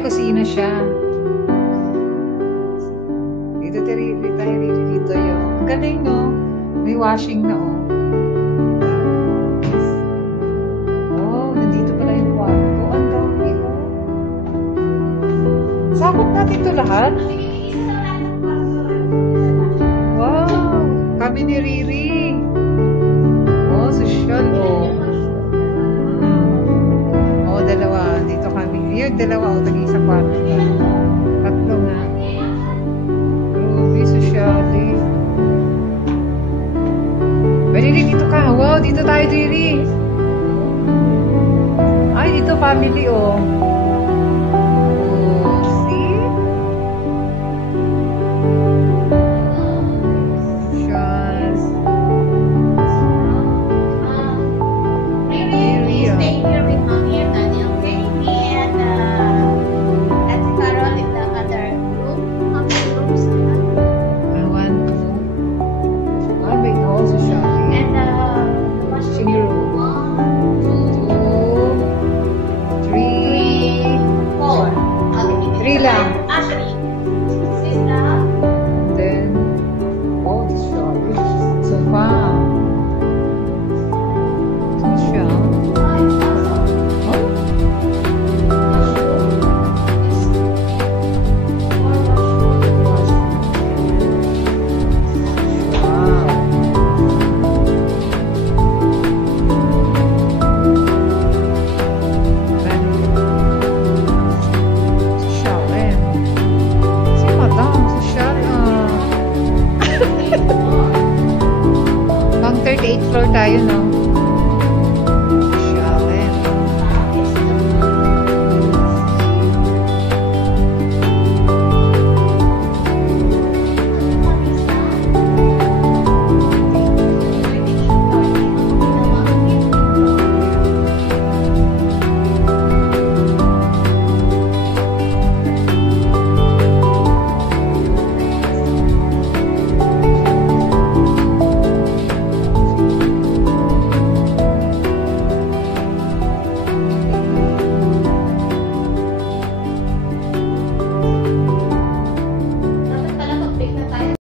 Ay, kusina siya. Dito tayo dito yun. Ang galing, no? May washing na, oh. Oh, nandito pala yung kwarto. Ang dami, oh. Sakop natin ito lahat. Wow! Kami ni Riri. Oh, social, oh. Oh, dalawa. Dito kami. Yung dalawa, oh, tag-isa kwarto. Tatlo nga. Ruby, social, eh. Riri, dito ka. Wow, dito tayo, Riri. Ay, dito family, oh.